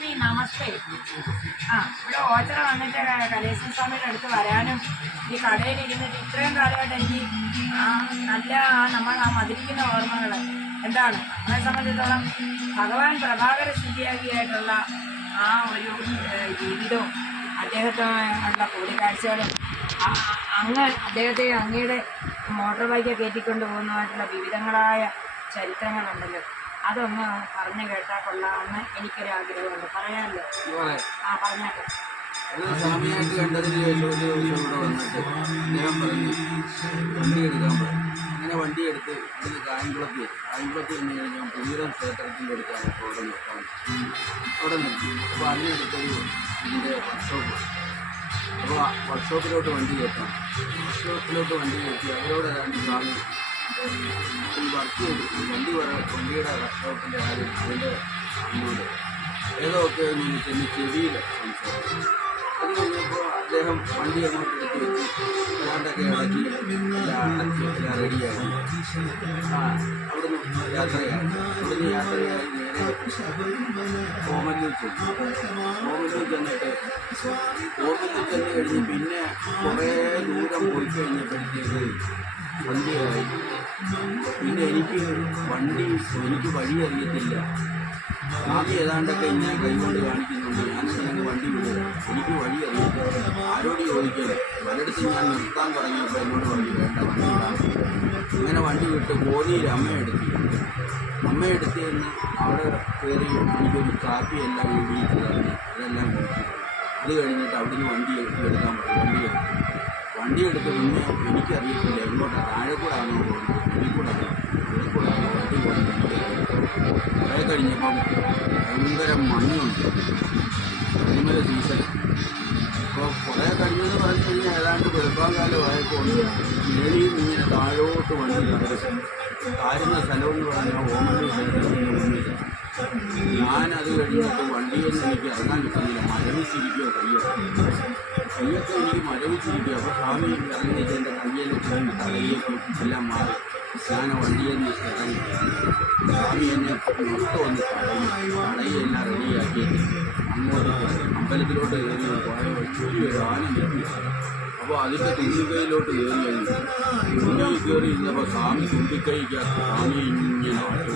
നമസ്തേ. ആ ഇവിടെ ഓച്ചറ വന്നിട്ട് കലേശ്വര സ്വാമിയുടെ അടുത്ത് വരാനും ഈ കടയിൽ ഇരുന്നിട്ട് ഇത്രയും കാലമായിട്ട് എനിക്ക് ആ നല്ല നമ്മൾ ആ മതിരിക്കുന്ന ഓർമ്മകൾ എന്താണ്? നമ്മളെ സംബന്ധിച്ചിടത്തോളം ഭഗവാൻ പ്രഭാകര സ്ഥിതിയാക്കിയായിട്ടുള്ള ആ ഒരു ജീവിതവും അദ്ദേഹത്തിനുള്ള കൂടിക്കാഴ്ചകളും അങ്ങ് അദ്ദേഹത്തെ അങ്ങയുടെ മോട്ടോർ ബൈക്ക് കയറ്റിക്കൊണ്ട് പോകുന്നതായിട്ടുള്ള വിവിധങ്ങളായ ചരിത്രങ്ങളുണ്ടല്ലോ. അതൊന്ന് പറഞ്ഞു കേട്ടാൽ കൊള്ളാമെന്ന് എനിക്കൊരാഗ്രഹമുണ്ട്. പറയാമല്ലോ? ആ പറഞ്ഞാട്ടെ അത് സ്വാമിയായിട്ട് ഒരു ദിവസം ഇവിടെ വന്നിട്ട് അദ്ദേഹം പറഞ്ഞു വണ്ടി എടുക്കാൻ പറഞ്ഞു അങ്ങനെ വണ്ടി എടുത്ത് ഇവിടുന്ന് കായംകുളത്ത് കായംകുളത്ത് ചെന്ന് കഴിഞ്ഞാൽ പുതിയതം ക്ഷേത്രത്തിന്റെ അടുത്താണ് അവിടെ നിർത്താൻ അവിടെ നിർത്തി. അപ്പോൾ അതിനടുത്തൊരു ഇതിന്റെ വർക്ക്ഷോപ്പ് അപ്പോൾ വർക്ക്ഷോപ്പിലോട്ട് വണ്ടി കയറ്റണം. വർക്ക്ഷോപ്പിലോട്ട് വണ്ടി കയറ്റി അവരോട് ഏതാണ്ട് സ്വാമി വർക്ക് ചെയ്ത് വണ്ടി വണ്ടിയുടെ വർക്ക്ഷോപ്പിന്റെ കാര്യം അതിന്റെ അമ്മോട് ഏതൊക്കെ ഒന്ന് ചെന്ന് ചെവിയിൽ സംസാരിച്ചു അത് കഴിഞ്ഞപ്പോൾ അദ്ദേഹം വണ്ടി അങ്ങോട്ട് എടുത്ത് വെച്ച് ഏതാണ്ടൊക്കെ ഇളക്കി എല്ലാം അടച്ച് എല്ലാം റെഡിയായി ആ അവിടുന്ന് യാത്രയായി അവിടുന്ന് യാത്രയായി നേരെ ഓമല്ലൂർ ചെന്നു ഓമല്ലൂർ ചെന്നിട്ട് ഓമല്ലൂർ ചെന്ന് കഴിഞ്ഞ് പിന്നെ കുറേ ദൂരം പോയി കഴിഞ്ഞപ്പോഴത്തേക്ക് സന്ധ്യയായി. പിന്നെ എനിക്ക് വണ്ടി എനിക്ക് വഴി അറിയത്തില്ല. ആദ്യം ഏതാണ്ടൊക്കെ ഞാൻ കൈകൊണ്ട് കാണിക്കുന്നുണ്ട്. ഞാൻ അങ്ങനെ വണ്ടി വിടുക എനിക്ക് വഴി അറിയത്തില്ല. ആരോട് ചോദിക്കൽ പലയിടത്തും ഞാൻ നിർത്താൻ തുടങ്ങിയപ്പോൾ എന്നോട് വണ്ടി വേണ്ട വണ്ടി വിടാം. അങ്ങനെ വണ്ടി വിട്ട് കോന്നിയിൽ അമ്മയെടുത്തു അമ്മയെടുത്ത് നിന്ന് അവിടെ കയറി എനിക്കൊരു കാപ്പി എല്ലാം വീട്ടിൽ തന്നെ. അതെല്ലാം കുടിച്ചു അത് കഴിഞ്ഞിട്ട് അവിടുന്ന് വണ്ടി എടുക്കാൻ പറഞ്ഞു. വണ്ടി വണ്ടി എടുത്ത് നിന്ന് എനിക്കറിയത്തില്ല എങ്ങോട്ടാണ് താഴെ കൂടെ ആണോ? കുറേ കഴിഞ്ഞപ്പം ഭയങ്കര മഞ്ഞുണ്ട് മഞ്ഞുമല സീസൺ അപ്പോൾ കുറേ കഴിഞ്ഞെന്ന് പറഞ്ഞു കഴിഞ്ഞാൽ ഏതാണ്ട് വെളുപ്പാങ്കാലമായപ്പോൾ നിന്ന് ഇങ്ങനെ താഴോട്ട് വണ്ടി കയറി താരുന്ന സ്ഥലമെന്ന് പറഞ്ഞാൽ മുന്നിൽ ഞാനത് കഴിഞ്ഞിട്ട് വണ്ടിയിൽ നിന്ന് എനിക്ക് ഇറങ്ങാൻ കിട്ടുന്നില്ല മരവിച്ചിരിക്കുകയോ കയ്യൊക്കെ കയ്യൊക്കെ എനിക്ക് മരവിച്ചിരിക്കുക അപ്പോൾ സ്വാമി ഇറങ്ങിയിട്ട് എന്റെ കയ്യിലൊക്കെ തലയിലേക്കും എല്ലാം മാറി ഞാൻ വണ്ടിയിൽ നിന്ന് ഇറങ്ങി സ്വാമി എന്നെ മൊത്തം ഒന്ന് തടയി തടയെല്ലാം റെഡിയാക്കിയിട്ട് അങ്ങോട്ട്. അമ്പലത്തിലോട്ട് കയറി പോയ വഴി ഒരു ആന നിൽക്കുക അപ്പോൾ അതിന്റെ തുമ്പിക്കൈയിലോട്ട് കയറി കഴിഞ്ഞു. തുമ്പിക്കൈ കയറി ഇരുന്നപ്പോൾ സ്വാമി തുമ്പിക്കൈക്കകത്ത് സ്വാമി ഇങ്ങനെ ആട്ടു.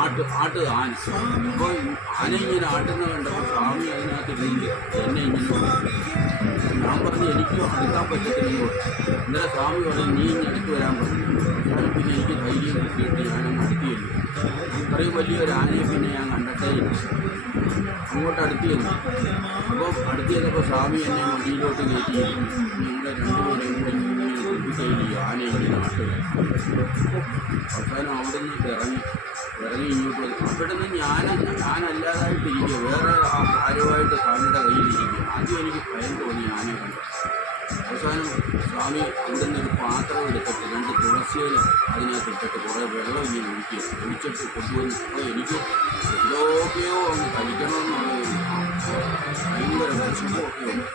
ആട്ട് ആട്ട് ആന. അപ്പോൾ ആന ഇങ്ങനെ ആട്ടുന്ന കണ്ടപ്പോൾ സ്വാമി അതിനകത്ത് എന്നെ ഇങ്ങനെ. ഞാൻ പറഞ്ഞു എനിക്കും അടുക്കാൻ പറ്റത്തില്ലെന്ന് പറഞ്ഞു ഇന്നലെ സ്വാമി പറഞ്ഞു നീ ഇനി അടുത്ത് വരാൻ പറഞ്ഞു ഞാൻ പിന്നെ എനിക്ക് ധൈര്യം കിട്ടിയിട്ട് ഞാനും നടത്തിയില്ല അത്രയും വലിയൊരു ആനയെ പിന്നെ ഞാൻ കണ്ടിട്ടേ ഇല്ല അങ്ങോട്ട് അടുത്തിരുന്നു അപ്പോൾ അടുത്തിരുന്നപ്പോൾ സ്വാമി എന്നെ മടിയിലോട്ട് കയറ്റി ഞങ്ങളെ രണ്ടുപേരെയും കൂടി ഇങ്ങനെ കുട്ടിക്കൈലി ആന ഇങ്ങനെ നാട്ടുക അവസാനം അവിടെ നിന്ന് ഇറങ്ങി ഇറങ്ങി ഇങ്ങോട്ട് വന്നു അവിടെ നിന്ന് ഞാൻ ഞാനല്ലാതായിട്ടിരിക്കുക. വേറെ ആരുമായിട്ട് സ്വാമിയുടെ കയ്യിലിരിക്കുക. ആദ്യം എനിക്ക് ഭയം തോന്നി ആനയെ കണ്ടു അവസാനം സ്വാമി അവിടെ നിന്നൊരു പാത്രം എടുത്തിട്ട് രണ്ട് തുളസിയില അതിനകത്ത് ഇട്ടിട്ട് കുറേ വെള്ളം ഇങ്ങനെ ഒഴിക്കുക. ഒഴിച്ചിട്ട് കൊണ്ടുവന്ന് അപ്പോൾ എനിക്ക് എന്തൊക്കെയോ ഒന്ന് കഴിക്കണമെന്നുള്ള ഭയങ്കര വിഷമമൊക്കെ ഉണ്ട്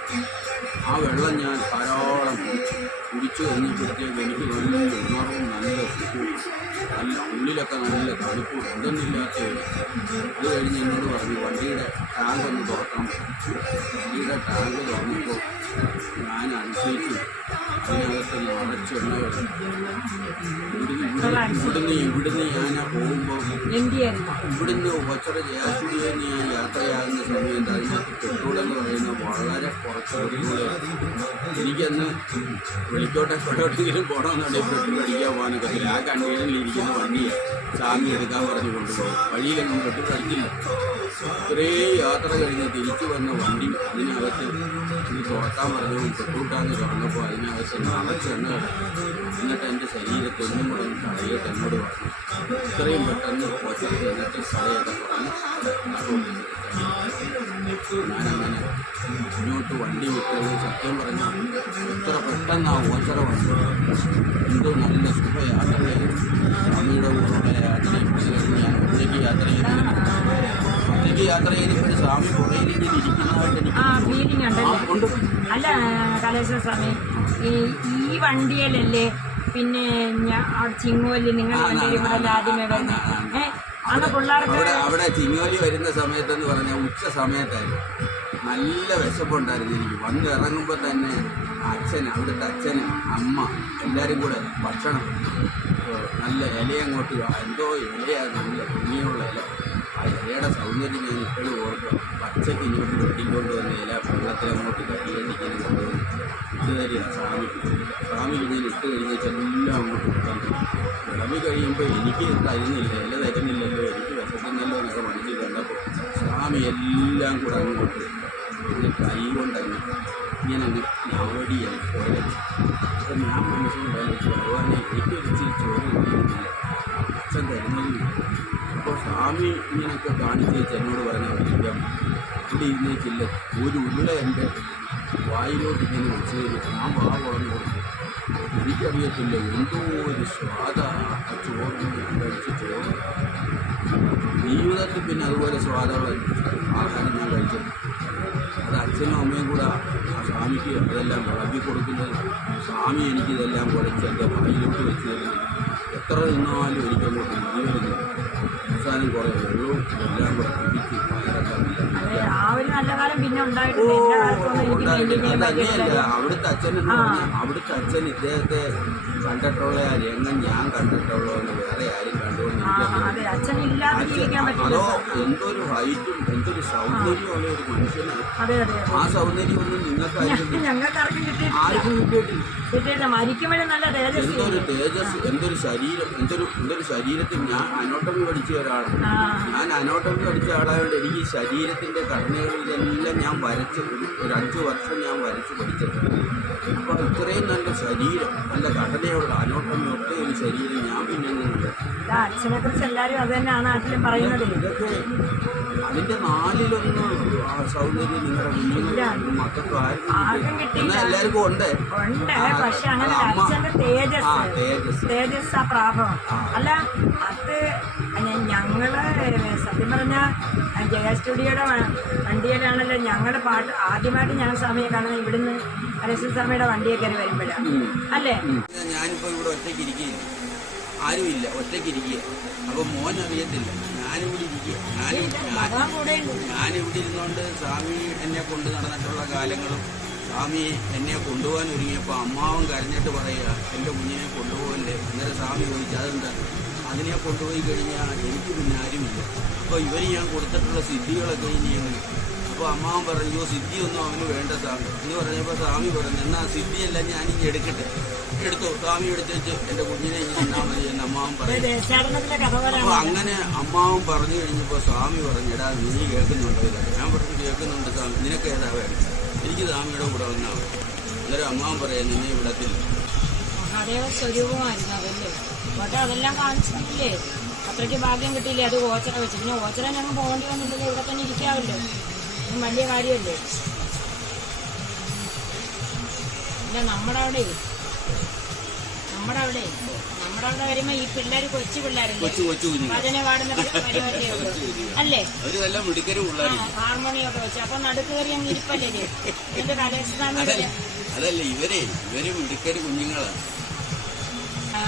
ആ വെള്ളം ഞാൻ ധാരാളം കുടിച്ചു. കുടിച്ചു കഴിഞ്ഞപ്പോഴത്തേക്ക് എനിക്ക് നല്ല ഉണർവും നല്ല നല്ല ഉള്ളിലൊക്കെ നല്ല തണുപ്പ് എന്തൊന്നുമില്ലാത്ത അത് കഴിഞ്ഞ് എന്നോട് പറഞ്ഞു വണ്ടിയുടെ ടാങ്ക് ഒന്ന് തുറക്കാൻ. വണ്ടിയുടെ ടാങ്ക് തുറന്നപ്പോൾ ഞാൻ അനുസരിച്ചു അതിനകത്തുനിന്ന് നിറച്ചെണ്ണ ഇവിടുന്ന് ഞാൻ പോകുമ്പോൾ ഇവിടുന്ന് ഒച്ചറ നിന്ന് ഞാൻ യാത്രയാകുന്ന സമയത്ത് അതിനകത്ത് പെട്രോൾ എന്ന് പറയുന്നത് വളരെ കുറച്ച് എനിക്കന്ന് വെളിക്കോട്ടെ എവിടെയെങ്കിലും പോകണമെന്നുണ്ടെങ്കിൽ പെട്രോൾ അടിക്കാൻ പോകാനൊക്കെ ആ കണ്ടെയ്നറിൽ ഇരിക്കുന്ന വണ്ടിയാണ് സ്വാമി എടുക്കാൻ പറഞ്ഞു കൊണ്ടുപോകും വഴിയിലൊന്നും പെട്രോൾ അടിക്കില്ല ഇത്രയും യാത്ര കഴിഞ്ഞ് തിരിച്ചു വന്ന വണ്ടി അതിനകത്ത് ഇത് തുറക്കാൻ പറഞ്ഞു പെട്ടൂട്ടാന്ന് തുറന്നപ്പോൾ അതിനകത്ത് നിറച്ചെണ്ണ എന്നിട്ട് എന്റെ ശരീരത്തൊന്നും കൂടെ തടയിട്ട് എന്നോട് പറഞ്ഞു. ഇത്രയും പെട്ടെന്ന് ഒച്ചയ്ക്ക് എന്നിട്ട് കടയൊക്കെ തുറന്ന് ഞാനങ്ങനെ മുന്നോട്ട് വണ്ടി വിട്ടത്. സത്യം പറഞ്ഞാൽ എത്ര പെട്ടെന്ന് ആ ഓച്ചറ വന്നു എന്തോ നല്ല സുഖയാത്രയായിരുന്നു സ്വാമിയുടെ കൂടെയുള്ള യാത്രയും ഞാൻ ഒറ്റയ്ക്ക് യാത്ര ചെയ്തതിന് സ്വാമി പുറയിൽ ഇങ്ങനെ ഫീലിംഗ് ഉണ്ടല്ലേ? അല്ല കലേശ്വര സ്വാമി ഈ വണ്ടിയിലല്ലേ പിന്നെ ചിങ്ങോലി നിങ്ങൾ ആദ്യമേ വരുന്നത് അന്ന് പിള്ളേർക്ക് അവിടെ ചിങ്ങോലി വരുന്ന സമയത്തെന്ന് പറഞ്ഞാൽ ഉച്ച സമയത്തായിരുന്നു. നല്ല വിശപ്പുണ്ടായിരുന്നു എനിക്ക്. വന്ന് ഇറങ്ങുമ്പോൾ തന്നെ അച്ഛൻ അവിടുത്തെ അച്ഛന് അമ്മ എല്ലാവരും കൂടെ ഭക്ഷണം നല്ല ഇലയങ്ങോട്ട് എന്തോ ഇലയാണ് നല്ല ഭംഗിയുള്ള ഇല. ഇലയുടെ സൗന്ദര്യം ഞാൻ ഇപ്പോഴും ഓർക്കും. പച്ചയ്ക്ക് ഇങ്ങോട്ട് വെട്ടിക്കൊണ്ട് വന്ന ഇല വെള്ളത്തിലങ്ങോട്ട് അങ്ങോട്ട് കരിയടിക്കാൻ കൊണ്ടുവന്ന് സ്വാമി സ്വാമിക്ക് ഞാൻ ഇട്ട് കഴിഞ്ഞാൽ എല്ലാം അങ്ങോട്ട് വിളമ്പി വിളമ്പി കഴിയുമ്പോൾ എനിക്ക് തരുന്നില്ല ഇല തരുന്നില്ലല്ലോ എനിക്ക് വിശക്കുന്നല്ലോ എന്നൊക്കെ മനസ്സിൽ കണ്ടപ്പോൾ സ്വാമി എല്ലാം കൂടെ അങ്ങോട്ട് ഇതിന് കൈ കൊണ്ടങ്ങ് ഇങ്ങനെ അങ്ങ് ഞാവടിയായി കുഴച്ച് അപ്പം ഞാൻ മനസ്സിൽ വിളിച്ചു ഭഗവാനെ എനിക്കൊരു ഇച്ചിരി അച്ഛൻ തരുന്നതും അപ്പോൾ സ്വാമി ഇങ്ങനെയൊക്കെ കാണിച്ച് വെച്ച് എന്നോട് പറഞ്ഞ വിളിക്കാം ഇവിടെ ഇരുന്നേക്കില്ല ഒരു ഉരുള എന്റെ വായിലോട്ട് ഇങ്ങനെ വെച്ച് ഞാൻ വാ തുറന്നു കൊടുത്തു. എനിക്കറിയത്തില്ല എന്തോ ഒരു സ്വാദ ആ ചോറിന് കഴിച്ച ചോറ്. ജീവിതത്തിൽ പിന്നെ അതുപോലെ സ്വാദമുള്ള ആഹാരം ഞാൻ കഴിച്ചത്. അത് അച്ഛനും അമ്മയും കൂടെ ആ സ്വാമിക്ക് അതെല്ലാം വിളമ്പി കൊടുക്കുന്നത് സ്വാമി എനിക്കിതെല്ലാം കുഴച്ച് എന്റെ വായിലോട്ട് വെച്ച് തരുന്നു എത്ര നിന്നാലും എനിക്കങ്ങോട്ട് മതി വരുന്നില്ല അവസാനം കുറേ വെള്ളവും എല്ലാം കൂടെ കുടിച്ച് വയറൊക്കെ അതെ അത് തന്നെയല്ല അവിടുത്തെ അച്ഛൻ എന്ന് അവിടുത്തെ അച്ഛൻ ഇദ്ദേഹത്തെ കണ്ടിട്ടുള്ള രംഗം ഞാൻ കണ്ടിട്ടുള്ളൂ എന്ന് വേറെ ആരും കണ്ടുകൊണ്ട് അതെ. അച്ഛൻ ഇല്ലാതെ ജീവിക്കാൻ പറ്റില്ല അതോ എന്തൊരു ഹൈറ്റും എന്തൊരു സൗന്ദര്യമുള്ള ഒരു മനുഷ്യനാണ്. അതെ അതെ ആ സൗന്ദര്യം ഒന്നും നിങ്ങൾക്ക് ആർക്കും കിട്ടിയിട്ടില്ല. എന്തൊരു തേജസ് എന്തൊരു ശരീരം എന്തൊരു എന്തൊരു ശരീരത്തിൽ ഞാൻ അനോട്ടമി പഠിച്ച ഒരാളാണ്. ഞാൻ അനോട്ടമി പഠിച്ച ആളായതുകൊണ്ട് എനിക്ക് ശരീരത്തിന്റെ ഘടനകളിലെല്ലാം ഞാൻ വരച്ച് ഒരു അഞ്ച് വർഷം ഞാൻ വരച്ച് പഠിച്ചത് അപ്പോൾ ഇത്രയും നല്ല ശരീരം നല്ല ഘടനയുള്ള അനോട്ടം ഒക്കെ ഒരു ശരീരം ഞാൻ പിന്നെ അച്ഛനെ കുറിച്ച് എല്ലാവരും അത് തന്നെയാണ് നാട്ടിലും പറയുന്നത്. ഇതൊക്കെ അതിന്റെ നാലിലൊന്ന് ആ സൗന്ദര്യം നിങ്ങളുടെ കുഞ്ഞുങ്ങൾക്കും മക്കൾക്കും ആർക്കും. എന്നാൽ എല്ലാവർക്കും ഉണ്ട്. ഉണ്ട്. പക്ഷെ അങ്ങനെ അച്ഛന്റെ തേജസ്. തേജസ്. ആ. പ്രാഭവം അല്ല അത് ഞങ്ങൾ സത്യം പറഞ്ഞ ജയ സ്റ്റുഡിയോയുടെ വ- വണ്ടിയിലാണല്ലോ ഞങ്ങളുടെ പാട്ട് ആദ്യമായിട്ട് ഞങ്ങൾ സ്വാമിയെ കാണുന്നത് ഇവിടുന്ന് അരശ്വൻ സ്വാമിയുടെ വണ്ടിയെ കയറി വരുമ്പോഴാണ് അല്ലേ? ഞാനിപ്പോ ഇവിടെ ഒറ്റയ്ക്ക് ഇരിക്കുകയില്ല ഇല്ല ഒറ്റയ്ക്ക് ഇരിക്കുക അപ്പൊ മോൻ അറിയത്തില്ല. ഞാനിവിടെ ഇരിക്കുക ഞാനും ഞാൻ ഇവിടെ ഇരുന്നോണ്ട് ഞാനിവിടെ ഇരുന്നോണ്ട് സ്വാമി എന്നെ കൊണ്ട് നടന്നിട്ടുള്ള കാലങ്ങളും സ്വാമി എന്നെ കൊണ്ടുപോകാൻ ഒരുങ്ങിയപ്പോൾ അമ്മാവൻ കരഞ്ഞിട്ട് പറയുക എന്റെ കുഞ്ഞിനെ കൊണ്ടുപോകല്ലേ അന്നേരം സ്വാമി ചോദിച്ചു അതെന്താ? അതിനെ കൊണ്ടുപോയി കഴിഞ്ഞാൽ എനിക്ക് പിന്നെ ആരുമില്ല. അപ്പോൾ ഇവർ ഞാൻ കൊടുത്തിട്ടുള്ള സിദ്ധികളൊക്കെ ഇനി എങ്ങനെ? അപ്പോൾ അമ്മാവൻ പറഞ്ഞു സിദ്ധി ഒന്നും അവന് വേണ്ട സ്വാമി എന്ന് പറഞ്ഞപ്പോൾ സ്വാമി പറഞ്ഞു എന്നാ എന്നാൽ ഞാൻ ഇനി എടുക്കട്ടെ. എടുത്തു സ്വാമി എടുത്തേച്ച് എന്റെ കുഞ്ഞിനെ ഇനി എന്നാൽ മതി എന്ന് അമ്മാവൻ പറഞ്ഞു അപ്പൊ അങ്ങനെ അമ്മാവൻ പറഞ്ഞു കഴിഞ്ഞപ്പോ സ്വാമി പറഞ്ഞു എടാ നീ കേൾക്കുന്നുണ്ടോ ഞാൻ പറഞ്ഞു കേൾക്കുന്നുണ്ട് സ്വാമി. നിനക്ക് ഏതാ വേണം എനിക്ക് സ്വാമിയുടെ കൂടെ വന്നാ മതി. അന്നേരം അമ്മാവൻ പറയാം നിന്നെ വിടത്തില്ല മഹാദേവ സ്വരൂപമായിരുന്നു അതല്ലേ? കോട്ടെ അതെല്ലാം കാണിച്ചിട്ടില്ലേ? അത്രയ്ക്ക് ഭാഗ്യം കിട്ടിയില്ലേ? അത് ഓച്ചറ വെച്ച്. പിന്നെ ഓച്ചറ ഞങ്ങൾ പോകേണ്ടി വന്നിട്ടില്ല ഇവിടെ തന്നെ ഇരിക്കാമല്ലോ വലിയ കാര്യമല്ലേ? ഇല്ല നമ്മുടെ അവിടെ നമ്മുടെ അവിടെ നമ്മുടെ അവിടെ വരുമ്പോ ഈ പിള്ളേർ കൊച്ചു പിള്ളേരല്ലേ? ഭജന പാടുന്ന പരിപാടിയേ ഉള്ളൂ. അല്ലേ? ഹാർമോണിയൊക്കെ വെച്ച്. അപ്പൊ നടുക്ക് കയറി അങ്ങ് ഇരിപ്പല്ലേ? എന്റെ അതല്ല അതല്ല ഇവരെ ഇവർ മിടുക്കര് കുഞ്ഞുങ്ങളാണ്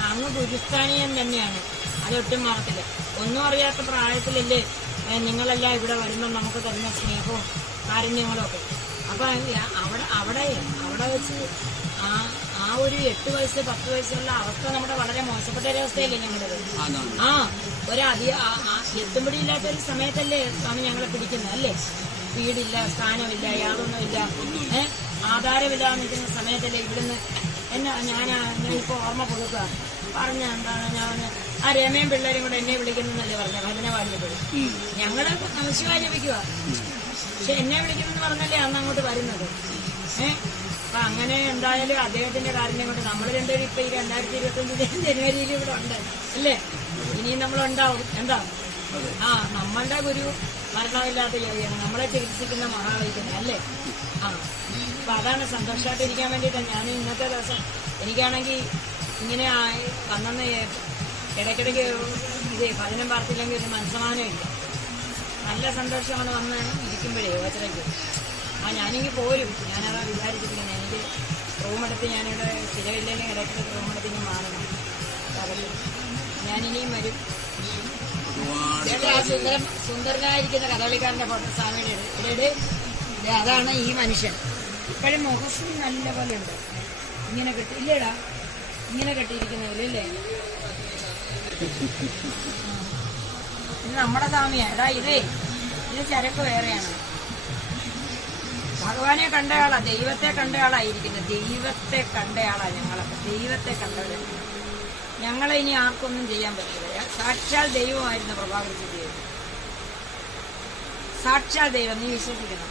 അങ്ങ് ഗുരുസ്ഥാനീയം തന്നെയാണ്. അതൊട്ടും മറക്കില്ല ഒന്നും അറിയാത്ത പ്രായത്തിലല്ലേ നിങ്ങളെല്ലാം ഇവിടെ വരുമ്പോൾ നമുക്ക് തരുന്ന സ്നേഹവും കാരുണ്യങ്ങളും ഒക്കെ അപ്പൊ അവിടെ അവിടെ അവിടെ വെച്ച് ആ ആ ഒരു എട്ട് വയസ്സ് പത്ത് വയസ്സുള്ള അവസ്ഥ നമ്മുടെ വളരെ മോശപ്പെട്ട ഒരു അവസ്ഥയല്ലേ ഞങ്ങളുടെ ആ ഒരു എത്തുമ്പടിയില്ലാത്ത ഒരു സമയത്തല്ലേ സ്വാമി ഞങ്ങളെ പിടിക്കുന്നത് അല്ലേ? വീടില്ല സ്ഥാനമില്ല യാതൊന്നുമില്ല. ഏഹ് ആധാരമില്ലാതെ നിൽക്കുന്ന സമയത്തല്ലേ ഇവിടുന്ന് എന്നാ ഞാൻ ഞാൻ ഇപ്പോൾ ഓർമ്മ കൊടുക്കുക പറഞ്ഞ എന്താണ് ഞാൻ ആ രമയും പിള്ളേരും കൂടെ എന്നെ വിളിക്കുന്നല്ലേ പറഞ്ഞ ഭജന പാടിയപ്പോഴും. ഞങ്ങൾ നമശിവായ ജപിക്കുക പക്ഷെ എന്നെ വിളിക്കുന്നെന്ന് പറഞ്ഞല്ലേ അന്ന് അങ്ങോട്ട് വരുന്നത്. ഏ? അപ്പൊ അങ്ങനെ എന്തായാലും അദ്ദേഹത്തിന്റെ കാര്യം കൊണ്ട് നമ്മൾ രണ്ടുപേരും ഇപ്പൊ ഈ രണ്ടായിരത്തി ഇരുപത്തി അഞ്ച് ജനുവരിയിൽ ഇവിടെ ഉണ്ട്. അല്ലേ? ഇനിയും നമ്മൾ ഉണ്ടാവും എന്താ. ആ നമ്മളുടെ ഗുരു മരണമില്ലാത്ത യോഗിയാണ്. നമ്മളെ ചികിത്സിക്കുന്ന മഹാവൈദ്യനെ അല്ലേ? ആ. അപ്പൊ അതാണ് സന്തോഷമായിട്ടിരിക്കാൻ വേണ്ടിയിട്ടാണ് ഞാൻ ഇന്നത്തെ ദിവസം എനിക്കാണെങ്കിൽ ഇങ്ങനെ വന്നെന്ന് ഇടയ്ക്കിടയ്ക്ക് ഇത് ഭജനം പാർത്തില്ലെങ്കിൽ ഒരു മനസ്സമാനമില്ല. നല്ല സന്തോഷമാണ് വന്ന് ഇരിക്കുമ്പോഴേ ഓച്ചിറയ്ക്ക് ആ ഞാനിങ്ങി പോരും. ഞാനതാ വിചാരിച്ചിരിക്കുന്നത് എനിക്ക് റൂമെടുത്ത് ഞാനിവിടെ സ്ഥിരമില്ലെങ്കിൽ ഇടയ്ക്കിടയ്ക്ക് റൂമെടുത്ത് ഇനി മാറണം. പകൽ ഞാനിനിയും വരും. സുന്ദരം സുന്ദരനായിരിക്കുന്ന കഥകളിക്കാരന്റെ ഫോട്ടോ ഇട്. അതാണ് ഈ മനുഷ്യൻ. ഇപ്പോഴും മുഖം നല്ല പോലെ ഉണ്ട്. ഇങ്ങനെ കെട്ടി ഇല്ലേടാ? ഇങ്ങനെ കെട്ടിയിരിക്കുന്നവരല്ലേ നമ്മുടെ സ്വാമിയാ. എടാ ഇതേ ഇത് ചരക്ക് വേറെയാണ്. ഭഗവാനെ കണ്ടയാളാ ദൈവത്തെ കണ്ടയാളായിരിക്കുന്നത് ദൈവത്തെ കണ്ടയാളാ ഞങ്ങളൊക്കെ ദൈവത്തെ കണ്ടവരാണ് ഞങ്ങളെ ഇനി ആർക്കൊന്നും ചെയ്യാൻ പറ്റില്ല സാക്ഷാൽ ദൈവമായിരുന്നു പ്രഭാകൃതി ദൈവം സാക്ഷാൽ ദൈവം നീ വിശ്വസിക്കണം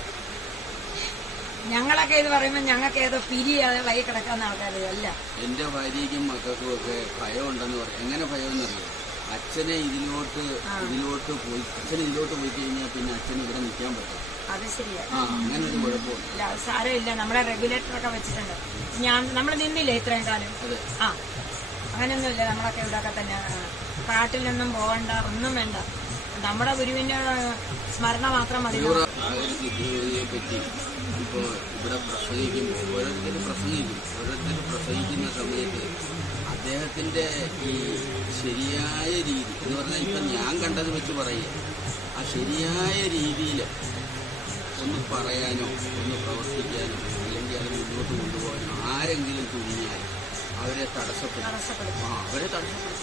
ഞങ്ങളൊക്കെ ഇത് പറയുമ്പോൾ ഞങ്ങൾക്ക് ഏതോ പിരി വൈ കിടക്കുന്ന ആൾക്കാർ അല്ല എന്റെ ഭാര്യയ്ക്കും മക്കൾക്കും ഒക്കെ ഭയം ഉണ്ടെന്ന് പറയും എങ്ങനെ ഭയം എന്നറിയോ അച്ഛനെ ഇതിലോട്ട് ഇതിലോട്ട് പോയി അച്ഛൻ ഇതിലോട്ട് പോയി കഴിഞ്ഞാൽ പിന്നെ അച്ഛൻ ഇവിടെ നിൽക്കാൻ പറ്റും അത് ശരിയാ. ആ അങ്ങനെ ഒരു അത് സാരമില്ല. നമ്മളെ റെഗുലേറ്റർ ഒക്കെ വെച്ചിട്ടുണ്ട്. ഞാൻ നമ്മൾ നിന്നില്ലേ ഇത്രയും കാലം? ആ. അങ്ങനെയൊന്നുമില്ല നമ്മളൊക്കെ ഇവിടെയൊക്കെ തന്നെ നിന്നും പോകണ്ട ഒന്നും വേണ്ട. നമ്മുടെ ഗുരുവിന്റെ സ്മരണ മാത്രം മതി ഗുരുവറ ഭാഗവതി ഗുരുവിനെ പറ്റി ഇപ്പോൾ ഇവിടെ പ്രസംഗിക്കുമ്പോൾ ഓരോരുത്തരും പ്രസംഗിക്കും. ഓരോരുത്തരും പ്രസംഗിക്കുന്ന സമയത്ത് അദ്ദേഹത്തിന്റെ ഈ ശരിയായ രീതി എന്ന് പറഞ്ഞാൽ ഇപ്പം ഞാൻ കണ്ടത് വെച്ച് പറയുക. ആ ശരിയായ രീതിയിൽ ഒന്ന് പറയാനോ ഒന്ന് പ്രവർത്തിക്കാനോ അല്ലെങ്കിൽ അത് മുന്നോട്ട് കൊണ്ടുപോകാനോ ആരെങ്കിലും തുനിഞ്ഞാൽ അവരെ തടസ്സപ്പെടും ആ അവരെ തടസ്സപ്പെടും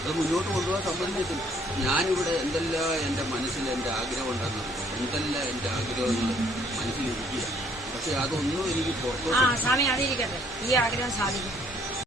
അത് മുന്നോട്ട് കൊണ്ടുപോകാൻ സമ്മതിക്കത്തില്ല. ഞാനിവിടെ എന്തെല്ലാം എന്റെ മനസ്സിൽ എന്റെ ആഗ്രഹം ഉണ്ടാകുന്നത് എന്തെല്ലാം എന്റെ ആഗ്രഹങ്ങൾ മനസ്സിലിരിക്കുക പക്ഷെ അതൊന്നും എനിക്ക് പുറത്തോട്ട് സ്വാമി അതിരിക്കട്ടെ. ഈ ആഗ്രഹം സാധിക്കും.